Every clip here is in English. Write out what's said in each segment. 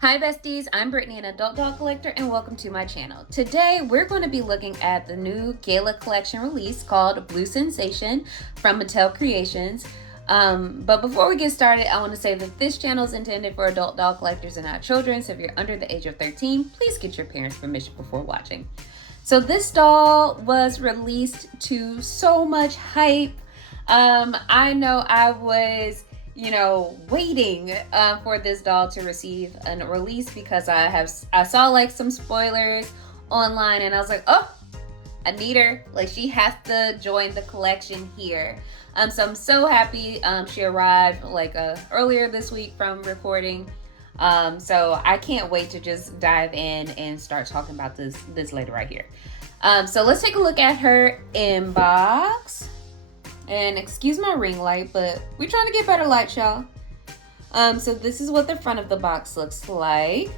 Hi besties, I'm Brittany, an adult doll collector, and welcome to my channel. Today we're going to be looking at the new Gala collection release called Blue Sensation from Mattel Creations. But before we get started, I want to say that this channel is intended for adult doll collectors and not children, so if you're under the age of 13, please get your parents' permission before watching. So this doll was released to so much hype. I know I was waiting for this doll to receive a release because I saw like some spoilers online and I was like, oh, I need her. Like, she has to join the collection here. So I'm so happy she arrived like earlier this week from recording. So I can't wait to just dive in and start talking about this later right here. So let's take a look at her inbox. And excuse my ring light, but we're trying to get better light, y'all. So this is what the front of the box looks like.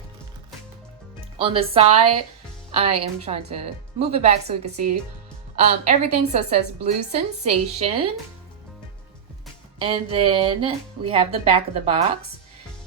On the side, I am trying to move it back so we can see everything. So it says Blue Sensation. And then we have the back of the box.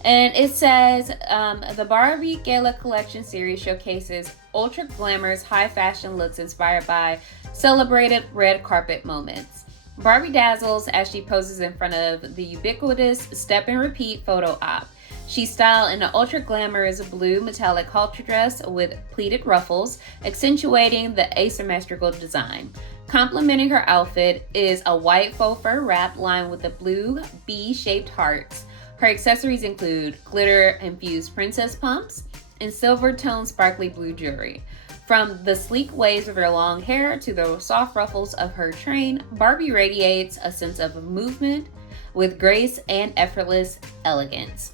And it says, the Barbie Gala Collection series showcases ultra glamorous, high fashion looks inspired by celebrated red carpet moments. Barbie dazzles as she poses in front of the ubiquitous step and repeat photo op. She's styled in an ultra glamorous blue metallic halter dress with pleated ruffles, accentuating the asymmetrical design. Complementing her outfit is a white faux fur wrap lined with the blue B-shaped hearts. Her accessories include glitter-infused princess pumps and silver-toned sparkly blue jewelry. From the sleek waves of her long hair to the soft ruffles of her train, Barbie radiates a sense of movement with grace and effortless elegance.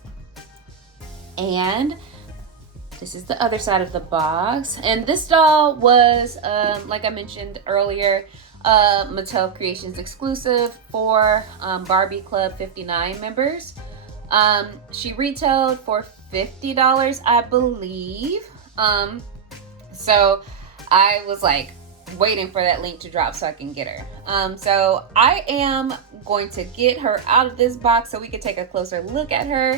And this is the other side of the box. And this doll was, like I mentioned earlier, Mattel Creations exclusive for Barbie Club 59 members. She retailed for $50, I believe. So I was like waiting for that link to drop so I can get her. So I am going to get her out of this box so we can take a closer look at her.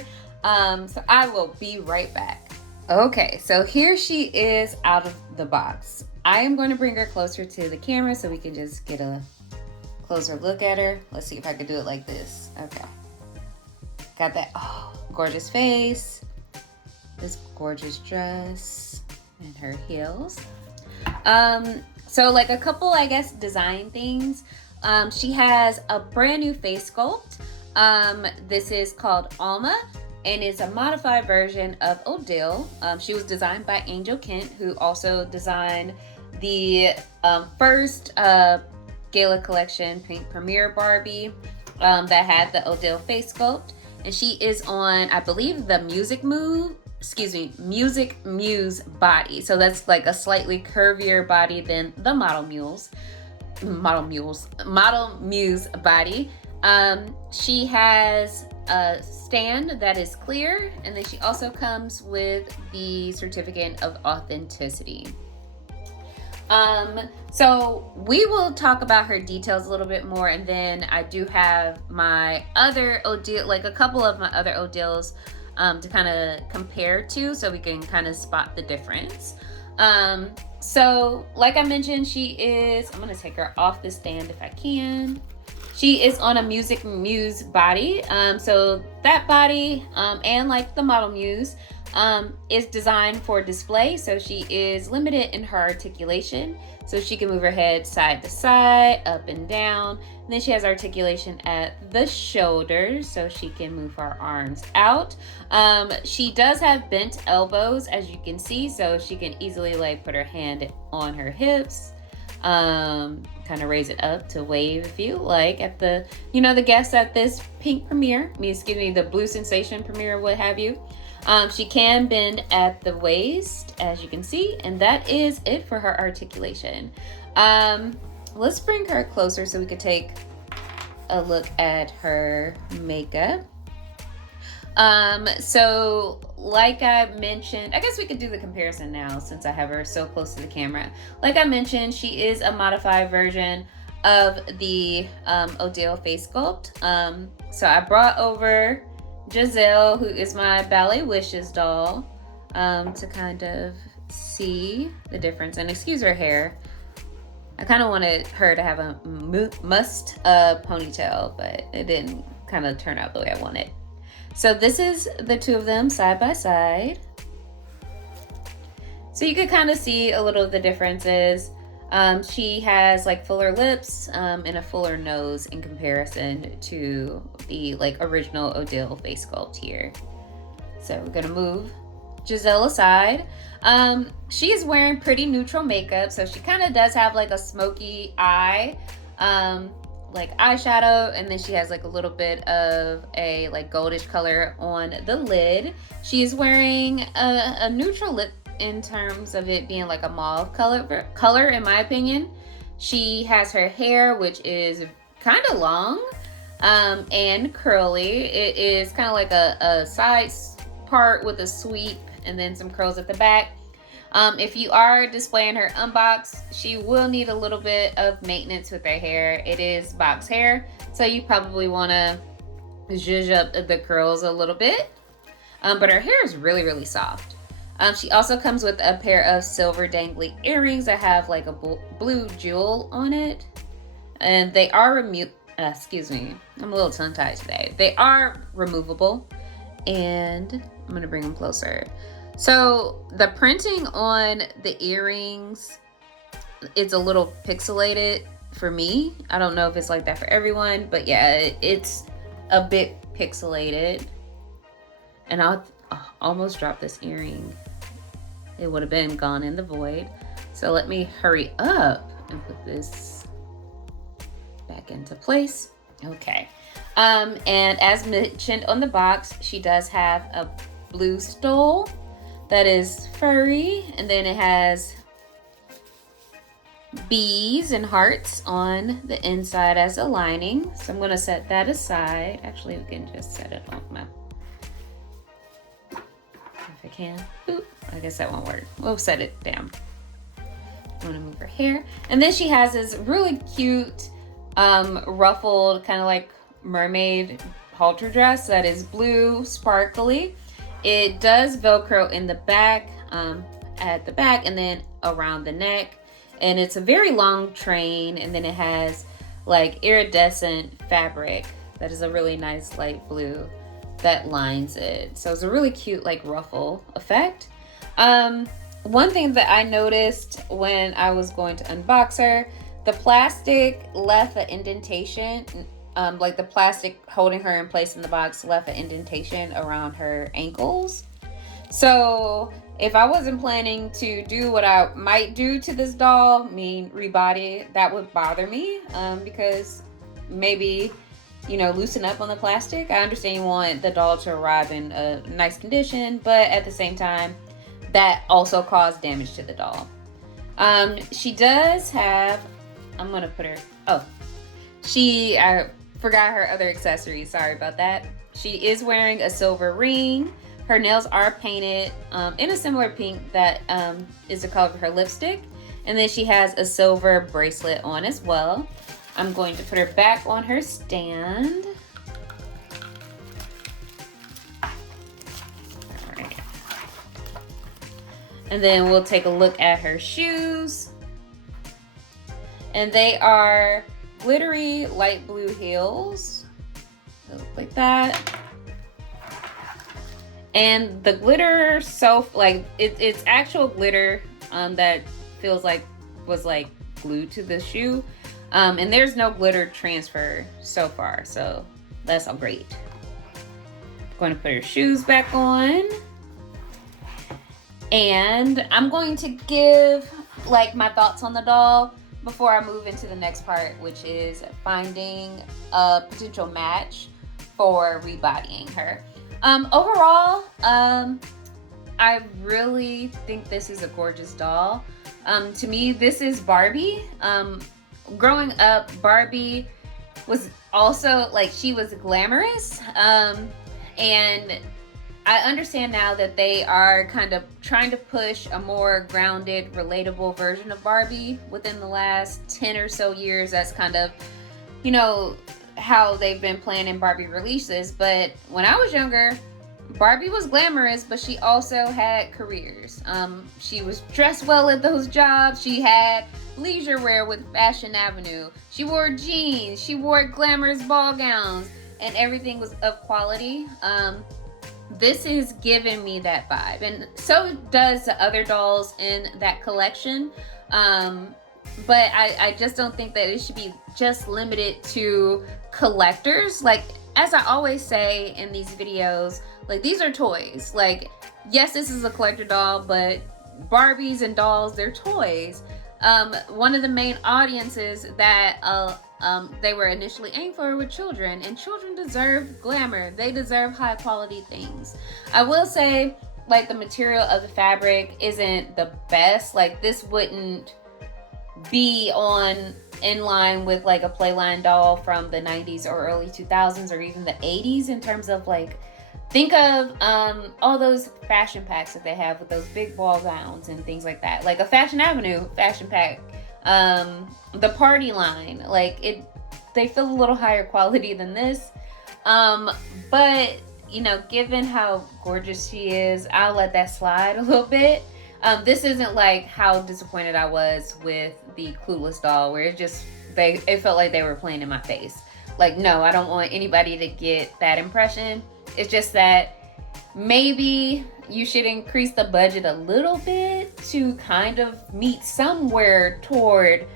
So I will be right back. Okay, so here she is out of the box. I am going to bring her closer to the camera so we can just get a closer look at her. Let's see if I can do it like this. Okay. Got that gorgeous face, this gorgeous dress, and her heels. So like a couple, I guess, design things. She has a brand new face sculpt. This is called Alma and is a modified version of Odile. She was designed by Angel Kent, who also designed the first Gala Collection Pink Premiere Barbie that had the Odile face sculpt. And she is on, I believe, the Music Muse body. So that's like a slightly curvier body than the Model Muse body. She has a stand that is clear, and then she also comes with the certificate of authenticity. So we will talk about her details a little bit more, and then I do have my other Odile, like a couple of my other Odiles to kind of compare to, so we can kind of spot the difference. So like I mentioned, I'm gonna take her off the stand if I can. She is on a Music Muse body. So that body, and like the Model Muse, is designed for display. So she is limited in her articulation. So she can move her head side to side, up and down. And then she has articulation at the shoulders, so she can move her arms out. She does have bent elbows, as you can see, so she can easily like put her hand on her hips. Kind of raise it up to wave if you like at the guests at this pink premiere, the Blue Sensation premiere, what have you. She can bend at the waist, as you can see, and that is it for her articulation. Let's bring her closer so we could take a look at her makeup. So like I mentioned, I guess we could do the comparison now since I have her so close to the camera. Like I mentioned, she is a modified version of the Odile face sculpt. So I brought over Giselle, who is my Ballet Wishes doll. to kind of see the difference. And excuse her hair. I kind of wanted her to have a ponytail, but it didn't kind of turn out the way I wanted. So this is the two of them side by side. So you can kind of see a little of the differences. She has like fuller lips and a fuller nose in comparison to the like original Odile face sculpt here. So we're gonna move Giselle aside. She is wearing pretty neutral makeup, so she kind of does have like a smoky eye, like eyeshadow, and then she has like a little bit of a like goldish color on the lid. She is wearing a neutral lip in terms of it being like a mauve color in my opinion. She has her hair, which is kind of long and curly. It is kind of like a side part with a sweep and then some curls at the back. If you are displaying her unboxed, she will need a little bit of maintenance with her hair. It is box hair, so you probably want to zhuzh up the curls a little bit, but her hair is really, really soft. She also comes with a pair of silver dangly earrings that have like a blue jewel on it. And they are excuse me, I'm a little tongue-tied today. They are removable, and I'm gonna bring them closer. So the printing on the earrings, it's a little pixelated for me. I don't know if it's like that for everyone, but yeah, it's a bit pixelated. And I'll almost drop this earring. It would have been gone in the void. So let me hurry up and put this back into place. Okay. And as mentioned on the box, she does have a blue stole that is furry, and then it has bees and hearts on the inside as a lining. So I'm going to set that aside. Actually, we can just set it on my, if I can. Oop, I guess that won't work. We'll set it down. I'm going to move her hair. And then she has this really cute ruffled kind of like mermaid halter dress that is blue, sparkly. It does Velcro in the back, at the back, and then around the neck. And it's a very long train, and then it has like iridescent fabric that is a really nice light blue that lines it. So it's a really cute like ruffle effect. One thing that I noticed when I was going to unbox her, the plastic left an indentation, like the plastic holding her in place in the box left an indentation around her ankles. So if I wasn't planning to do what I might do to this doll, rebody, that would bother me, because maybe, you know, loosen up on the plastic. I understand you want the doll to arrive in a nice condition, but at the same time, that also caused damage to the doll. She does have, I'm gonna put her, I forgot her other accessories, sorry about that. She is wearing a silver ring. Her nails are painted in a similar pink that is the color of her lipstick. And then she has a silver bracelet on as well. I'm going to put her back on her stand. All right. And then we'll take a look at her shoes. And they are glittery light blue heels. They look like that. And the glitter, so like it's actual glitter that feels like was like glued to the shoe. And there's no glitter transfer so far, so that's all great. Going to put her shoes back on. And I'm going to give like my thoughts on the doll before I move into the next part, which is finding a potential match for rebodying her. Overall, I really think this is a gorgeous doll. To me, this is Barbie. Growing up, Barbie was also like, she was glamorous. And I understand now that they are kind of trying to push a more grounded, relatable version of Barbie within the last 10 or so years. That's kind of, you know, how they've been planning Barbie releases. But when I was younger, Barbie was glamorous, but she also had careers. She was dressed well at those jobs. She had leisure wear with Fashion Avenue. She wore jeans. She wore glamorous ball gowns, and everything was of quality. This is giving me that vibe, and so does the other dolls in that collection. But I just don't think that it should be just limited to collectors. Like, as I always say in these videos, like, these are toys. Like, yes, this is a collector doll, but Barbies and dolls, they're toys. One of the main audiences that they were initially aimed for were children, and children deserve glamour. They deserve high quality things. I will say, like, the material of the fabric isn't the best. Like, this wouldn't be in line with like a Playline doll from the 90s or early 2000s or even the 80s in terms of, like, think of all those fashion packs that they have with those big ball gowns and things like that. Like a Fashion Avenue fashion pack, the party line, like, they feel a little higher quality than this. But, you know, given how gorgeous she is, I'll let that slide a little bit. This isn't like how disappointed I was with the Clueless doll, where it felt like they were playing in my face. Like, no, I don't want anybody to get that impression. It's just that maybe you should increase the budget a little bit to kind of meet somewhere toward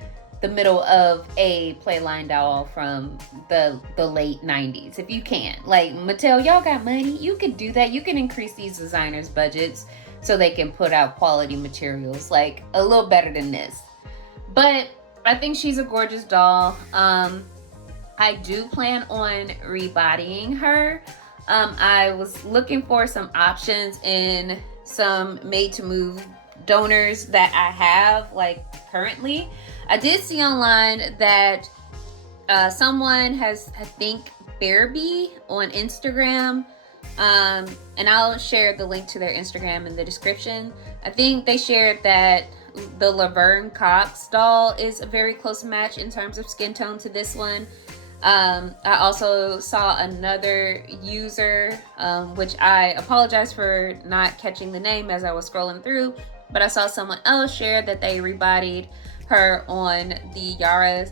the middle of a Playline doll from the late 90s, if you can. Like, Mattel, y'all got money. You could do that. You can increase these designers' budgets so they can put out quality materials, like, a little better than this. But I think she's a gorgeous doll. I do plan on rebodying her. I was looking for some options in some made-to-move donors that I have, like, currently. I did see online that someone has, I think, Barbie on Instagram. And I'll share the link to their Instagram in the description. I think they shared that the Laverne Cox doll is a very close match in terms of skin tone to this one. I also saw another user, which I apologize for not catching the name as I was scrolling through, but I saw someone else share that they rebodied her on the Yara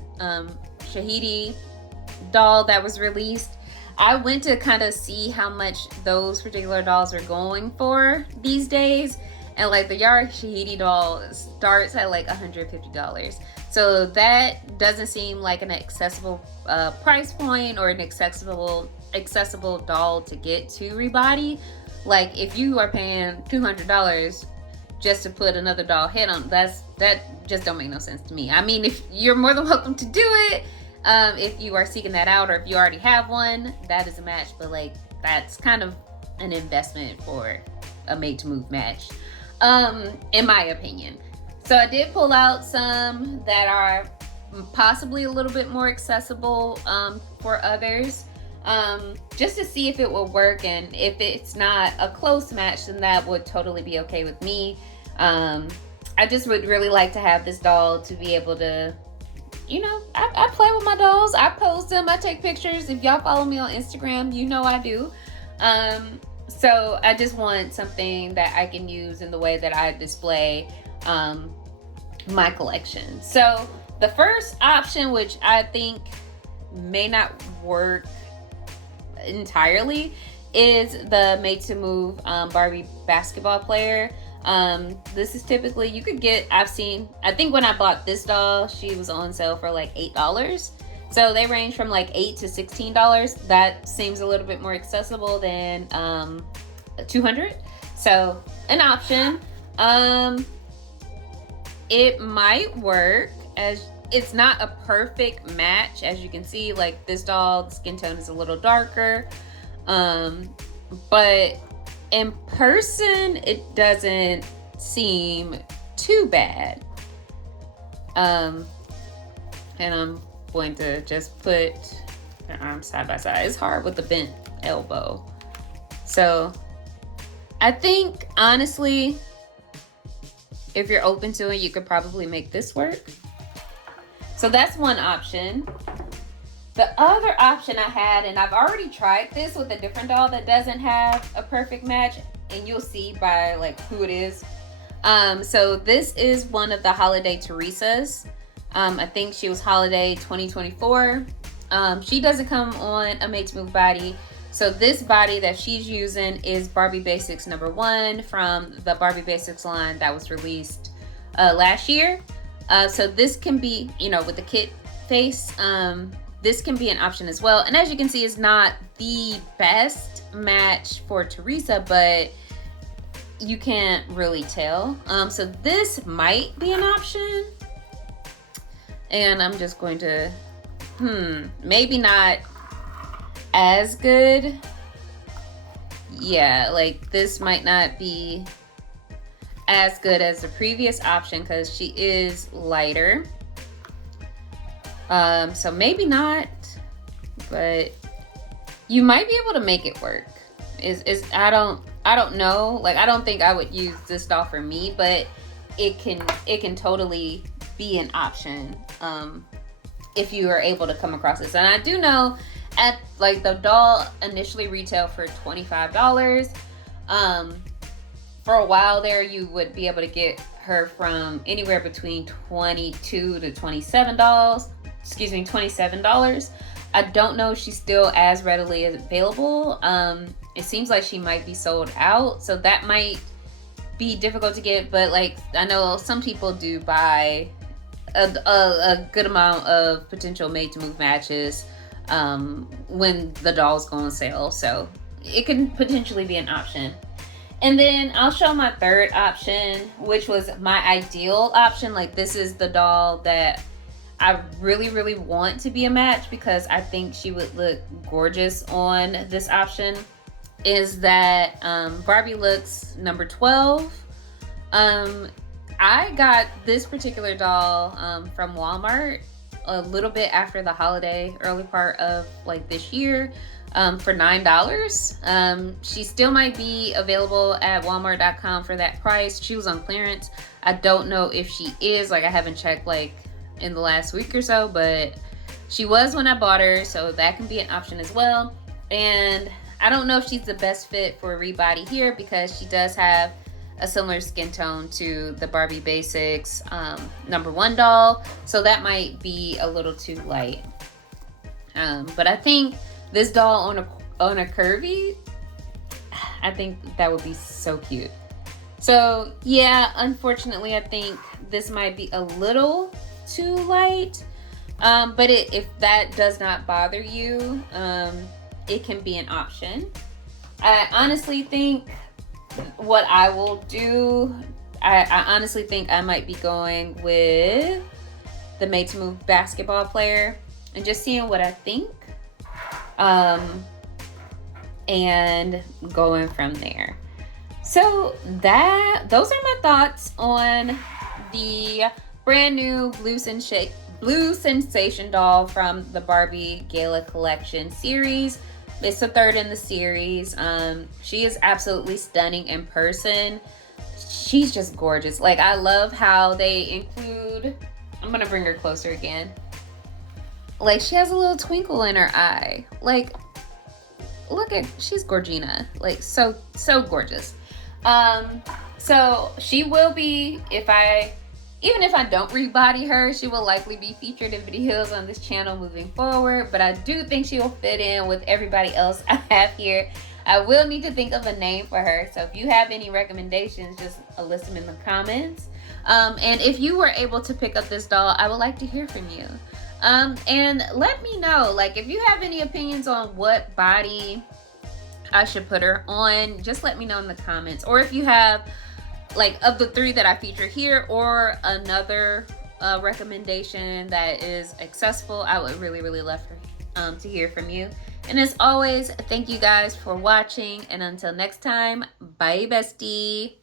Shahidi doll that was released. I went to kind of see how much those particular dolls are going for these days, and like the Yara Shahidi doll starts at like $150. So that doesn't seem like an accessible price point or an accessible doll to get to rebody. Like, if you are paying $200 just to put another doll head on, that just don't make no sense to me. I mean, if you're more than welcome to do it, if you are seeking that out, or if you already have one, that is a match. But, like, that's kind of an investment for a made-to-move match, in my opinion. So I did pull out some that are possibly a little bit more accessible for others, just to see if it will work. And if it's not a close match, then that would totally be okay with me. I just would really like to have this doll to be able to, you know, I play with my dolls. I post them. I take pictures. If y'all follow me on Instagram, you know I do. So I just want something that I can use in the way that I display my collection. So the first option, which I think may not work entirely, is the made-to-move Barbie basketball player. This is typically, you could get, I think when I bought this doll, she was on sale for like $8. So they range from like $8 to $16. That seems a little bit more accessible than $200. So an option. It might work, as it's not a perfect match. As you can see, like, this doll, the skin tone is a little darker. But in person, it doesn't seem too bad. And I'm going to just put their arms side by side. It's hard with the bent elbow. So I think, honestly, if you're open to it, you could probably make this work. So that's one option. The other option I had, and I've already tried this with a different doll that doesn't have a perfect match, and you'll see by like who it is. So this is one of the Holiday Teresas. I think she was Holiday 2024. She doesn't come on a Made to Move body. So this body that she's using is Barbie Basics #1 from the Barbie Basics line that was released last year. So this can be, you know, with the kit face, this can be an option as well. And as you can see, it's not the best match for Teresa, but you can't really tell. So this might be an option. And I'm just going to, maybe not as good. Yeah, like this might not be as good as the previous option because she is lighter. So maybe not, but you might be able to make it work. I don't know. Like, I don't think I would use this doll for me, but it can totally be an option if you are able to come across this. And I do know at like the doll initially retailed for $25. For a while there, you would be able to get her from anywhere between $22 to $27. $27. I don't know if she's still as readily available. It seems like she might be sold out, so that might be difficult to get. But like, I know some people do buy a good amount of potential Made to Move matches when the dolls go on sale, so it can potentially be an option. And then I'll show my third option, which was my ideal option. Like, this is the doll that I really, really want to be a match because I think she would look gorgeous on this option. Is that Barbie Looks #12. I got this particular doll from Walmart a little bit after the holiday, early part of like this year, for $9. She still might be available at walmart.com for that price. She was on clearance. I don't know if she is, like I haven't checked like in the last week or so, but she was when I bought her, so that can be an option as well. And I don't know if she's the best fit for Rebody here because she does have a similar skin tone to the Barbie Basics #1 doll, so that might be a little too light. But I think this doll on a curvy, I think that would be so cute. So yeah, unfortunately, I think this might be a little too light. But if that does not bother you, it can be an option. I honestly think what I will do, I honestly think I might be going with the Made to Move basketball player and just seeing what I think, and going from there. So those are my thoughts on the brand new Blue Sensation doll from the Barbie Gala Collection series. It's the third in the series. She is absolutely stunning in person. She's just gorgeous. Like, I love how they include, I'm gonna bring her closer again. Like, she has a little twinkle in her eye. Like, look at, she's Gorgina. Like, so gorgeous. So she will be, even if I don't rebody her, she will likely be featured in videos on this channel moving forward. But I do think she will fit in with everybody else I have here. I will need to think of a name for her. So if you have any recommendations, just list them in the comments. And if you were able to pick up this doll, I would like to hear from you. And let me know, like, if you have any opinions on what body I should put her on, just let me know in the comments. Or if you have, like, of the three that I feature here or another recommendation that is accessible, I would really, really love to hear from you. And as always, thank you guys for watching, and until next time, bye bestie.